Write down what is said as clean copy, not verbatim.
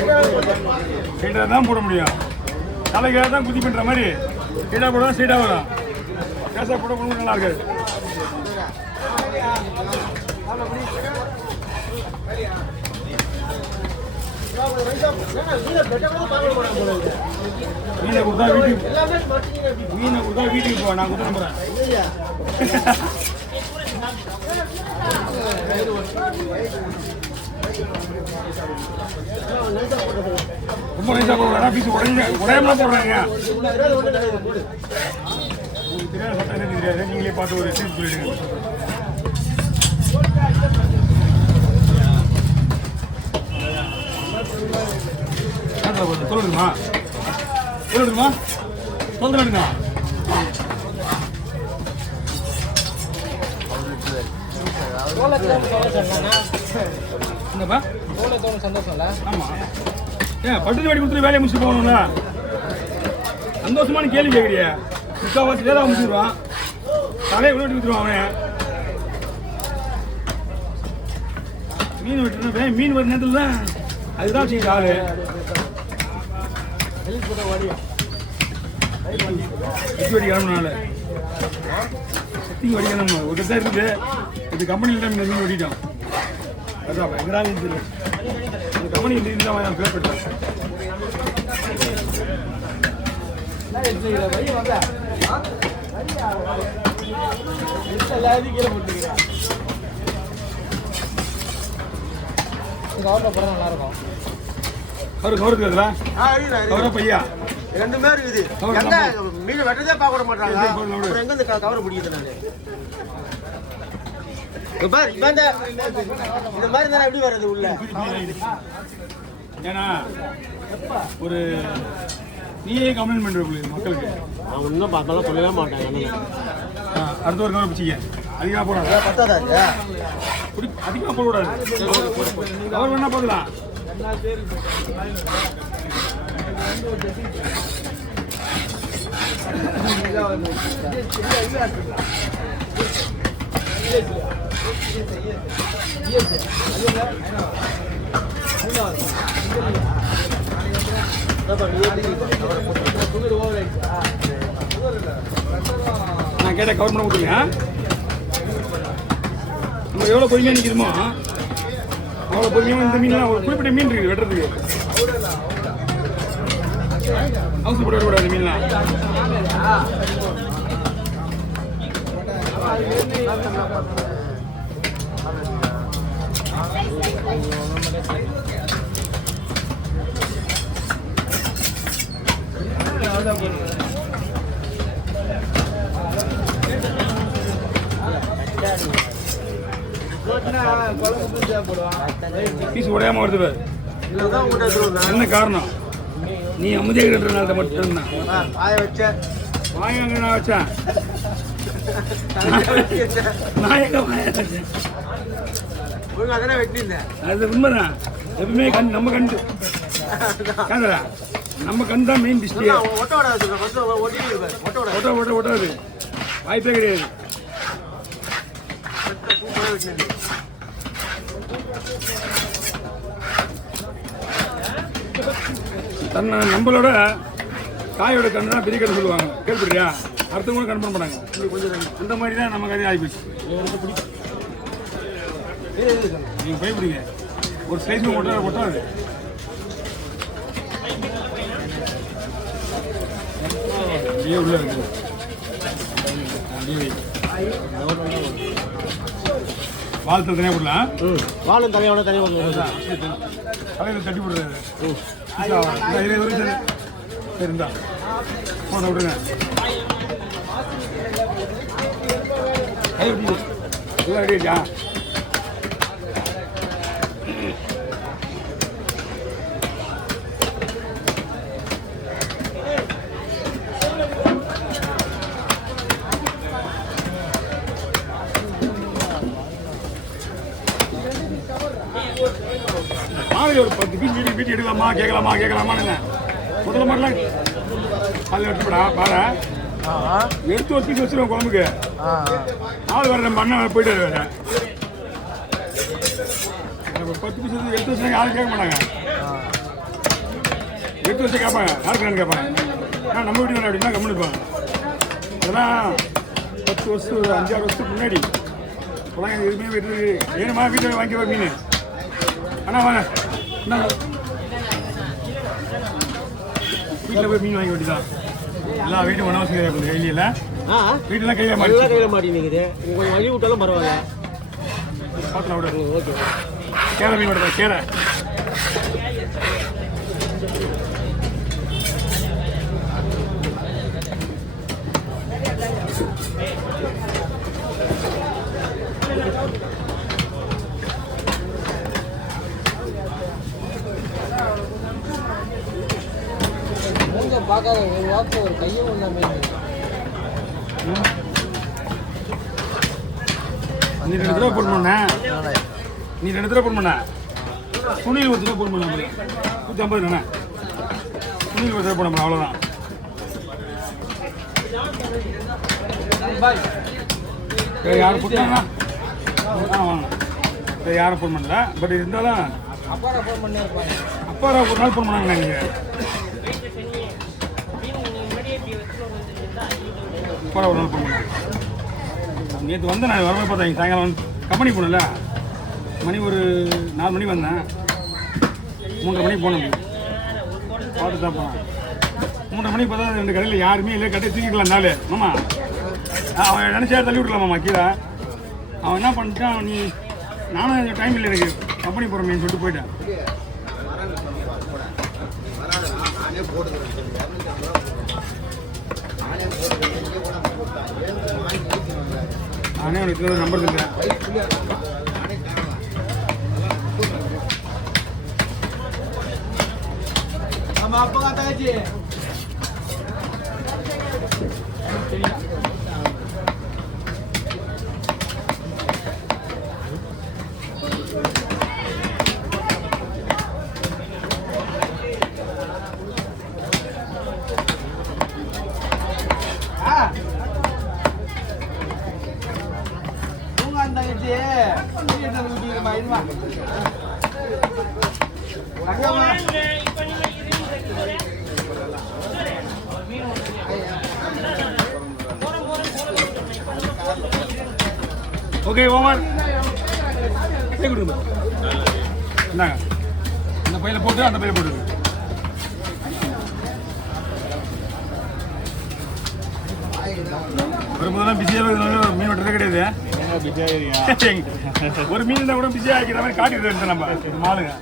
ஸ்ட்ரைட்டாக தான் போட முடியும். தலைக்காக தான் குதி பண்ணுற மாதிரி ஸ்ட்ரைட்டாக போட ஸ்ட்ரைட்டாக வரும். கேஸாக போட போட நல்லா இருக்காது. மீனை கொடுத்தா வீட்டுக்கு போ. நான் கொடுத்து நம்புறேன். ரொம்ப நைஸா போடுறா. பீஸ் உடையாம போடுறாங்க. உங்களுக்கு தெரியாத சட்டம் என்ன தெரியாது. நீங்களே பார்த்து ஒரு சீட் சொல்லிடுங்க. சொல்லுமா சொல்லுமா சொல்லுங்க. என்னப்பா சந்தோஷம்ல? ஆமா, ஏன் பட்டு வாடி கொடுத்துட்டு வேலையை முடிச்சுட்டு போகணும்ல? சந்தோஷமான கேள்வி கேட்குறிய. முக்கால்வாசி வேலை முடிச்சுடுவான். தலையை விளையாட்டு கொடுத்துருவான் அவன். மீன் வெட்டுனா மீன் வெட்ட நேரத்தில் தான் அதுதான் வச்சுக்கிட்டு ஆளு எத்தி வடி கிளம்புனால எத்திங்க வடி கிளம்பு ஒரு தான் இருக்குது. இது கம்பெனியில் தான் மீன் வெட்டிட்டோம். அதுதான் எங்கடாலும் இருக்குது. இந்த கம்பெனி இருந்தால் நான் பேர் பெற்றேன். நல்லா இருக்கும். கவரு இருக்குதுல கவர பையா ரெண்டுமே இருக்குது. மீன் வெட்டதே பார்க்க மாட்டாங்க. எங்க இந்த கவரை பிடிக்குது? நான் இந்த மாதிரி தானே எப்படி வர்றது உள்ள? ஏன்னா ஒரு நீயே கம்ப்ளைண்ட் பண்ணுற மக்களுக்கு அவங்க இன்னும் பார்த்தாலும் சொல்லவே மாட்டாங்க. அடுத்த ஒரு கவரை பிடிச்சிக்க. அதிகமாக போடாது. பத்தாதா? அதிகமாக போடக்கூடாது. கவர் வேணா போடலாம். நான் கேட்ட கவர் பண்ண முடியுங்க. நம்ம எவ்வளோ பொறுமையாக நிற்கிறோமோ அவ்வளோ பொறுமையாக இந்த மீன்லாம் ஒரு குறிப்பிட்ட மீன் இருக்குது வெட்டுறதுக்கு. அவசரப்பட்டு வரக்கூடாது மீன்லாம். பீஸ் உடையாம வருது. என்ன காரணம்? நீ அமைதியாக கட்டுறதுனால மட்டும்தான். வாங்க நான் வச்சேன். நான் எங்க வச்சேன்? அது உண்மைதான். எப்பவுமே கண் நம்ம கண்டு கேந்தரா நம்ம கண் தான் மெயின் டிஸ்ட்ரிக். ஒட்டாது வாய்ப்பே கிடையாது. தன்னை நம்மளோட காயோட கண்ணு தான் பெரிய கண்ணு சொல்லுவாங்க. கேள்விப்படியா? அடுத்தவங்க கன்ஃபார்ம் பண்ணாங்க. அந்த மாதிரி தான் நம்ம கதையை ஆகிப்போச்சு. நீங்கள் பயப்படுங்க. ஒரு சைஸ் ஒட்டாது. உள்ள இருக்கு. வால் தனியாக போடலாம். வாழும் தலையோட தனியாக போடலாம். தலையில் தட்டி போடுறது. இருந்தா போன விடுங்க. ரெடியா? மாதிரி ஒரு 10 பீஸ் வீட்டு எடுக்கலாமா கேட்கலாமான்னு முதல்ல மாதிரிலாம் அதில் எடுத்துப்படா பாரு எடுத்து ஒரு பீஸ் வச்சிருவோம் குழம்புக்கு. ஆள் வர நம்ம அண்ணன் போயிட்டு வேற 10 பீஸ் எடுத்து வச்சுனா யாரும் கேட்க மாட்டாங்க. எடுத்து வச்சு கேட்பாங்க யாருக்கான்னு கேட்பாங்க. ஆனால் நம்ம வீட்டு அப்படின்னா கம்முன்னு இருப்பாங்க. அதெல்லாம் 10 வருஷம் 5-6 வருஷத்துக்கு முன்னாடி இப்போலாம் எதுவுமே வீட்டு வேணுமா வீட்டில் வாங்கிக்குவா மீன். ஆனால் வாங்க என்ன வீட்டில் போய் மீன் வாங்கி வேண்டியதான். எல்லா வீட்டும் ஒன்றும் செய்ய கையில வீட்டுலாம் கையில மாட்டேங்குது. கொஞ்சம் வழி விட்டாலும் பரவாயில்ல. பார்க்கலாம் விட. ஓகே. கேரை மீன் விடுறேன் கேரை. மூஞ்ச பார்க்காத ஒரு வார்த்தை ஒரு கையும் இல்லாம நீ 2 தடவை போன் பண்ண. நீ 2 தடவை போன் பண்ண. சுனில் ஒரு தடவை போன் பண்ண 150 தானே. சுனில் ஒரு தடவை போன அவ்வளோதான். யாரும் போட்டாங்களா? வாங்க. யாரும் ஃபோன் பண்ணல. பட் இருந்தாலும் அப்பாரா ஃபோன் பண்ணி இருப்பாங்க. அப்பாரா ஒரு நாள் ஃபோன் பண்ணாங்களா நீங்கள்? அப்பாரா ஒரு நாள் ஃபோன் பண்ணாங்க. நேற்று வந்து நான் வரவே பார்த்தேன். சாயங்காலம் வந்து கம்பெனி போனல மணி ஒரு 4 மணிக்கு வந்தேன். 3:30 மணிக்கு போனேன். பார்த்து தான் போனேன். 3:30 மணிக்கு பார்த்தா 2 கடையில் யாருமே இல்லை. கடையை தூக்கிக்கலாம் நாள் மாமா. அவன் நினச்சா தள்ளி விட்டுலாமாம்மா கீழே. அவன் என்ன பண்ணிட்டான், நீ நானும் டைம் இல்லை எனக்கு கம்பெனி போகிறோமேன்னு சொல்லிட்டு போயிட்டேன். நானே அவனுக்கு இதில் நம்பர் இல்லை. ஆமாம் அப்போ காத்தாச்சு. Okay over. கொடுங்க இந்தாங்க. இந்த பையில போட்டு அந்த பையில போட்டு வரும்போதெல்லாம் பிஸியாக மீன் வெட்டுறதே கிடையாது. ஒரு மீன் தான் கூட பிஸியாக ஆக்கிற மாதிரி காட்டிட்டு நம்ம மாலுங்க.